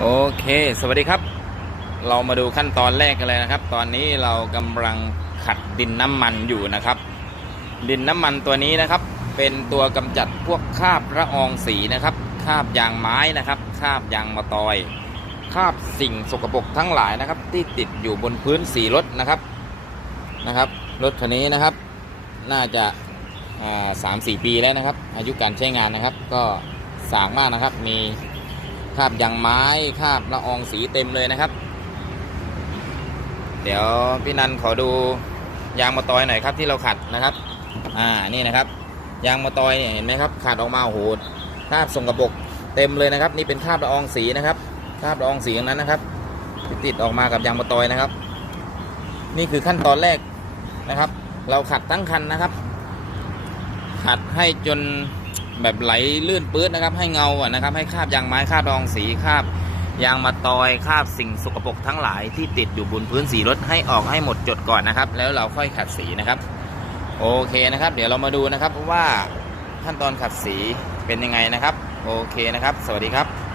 โอเค สวัสดีครับ เรามาดูขั้นตอนแรกกันเลยนะครับ ตอนนี้เรากำลังขัดดินน้ำมันอยู่นะครับ ดินน้ำมันตัวนี้นะครับ เป็นตัวกำจัดพวกคราบละอองสีนะครับคราบยางไม้นะครับคราบยางมะตอยคราบสิ่งสกปรกทั้งหลายนะครับ ที่ติดอยู่บนพื้นสีรถนะครับนะครับรถคันนี้นะครับ น่าจะสามสี่ปีแล้วนะครับ อายุการใช้งานนะครับ ก็สามารถนะครับมี คราบยางไม้คราบละอองสีเต็มเลยนะครับ เดี๋ยวพี่นันขอดูยางมะตอยหน่อยครับที่เราขัดนะครับ อ่านี่นะครับ ยางมะตอยเนี่ยเห็นไหมครับขาดออกมาโอ้โหคราบส่งกระบกเต็มเลยนะครับ นี่เป็นคราบละอองสีนะครับคราบละอองสีอย่างนั้นนะครับติดออกมากับยางมะตอยนะครับ นี่คือขั้นตอนแรกนะครับ เราขัดทั้งคันนะครับ ขัดให้จน แบบไหลลื่นปื้ดนะครับ ให้เงาอะนะครับ ให้คราบยางไม้คราบรองสีคราบยางมะตอยคราบสิ่งสกปรกทั้งหลายที่ติดอยู่บนพื้นสีรถให้ออกให้หมดจดก่อนนะครับ แล้วเราค่อยขัดสีนะครับ โอเคนะครับ เดี๋ยวเรามาดูนะครับว่าขั้นตอนขัดสีเป็นยังไงนะครับ โอเคนะครับ สวัสดีครับ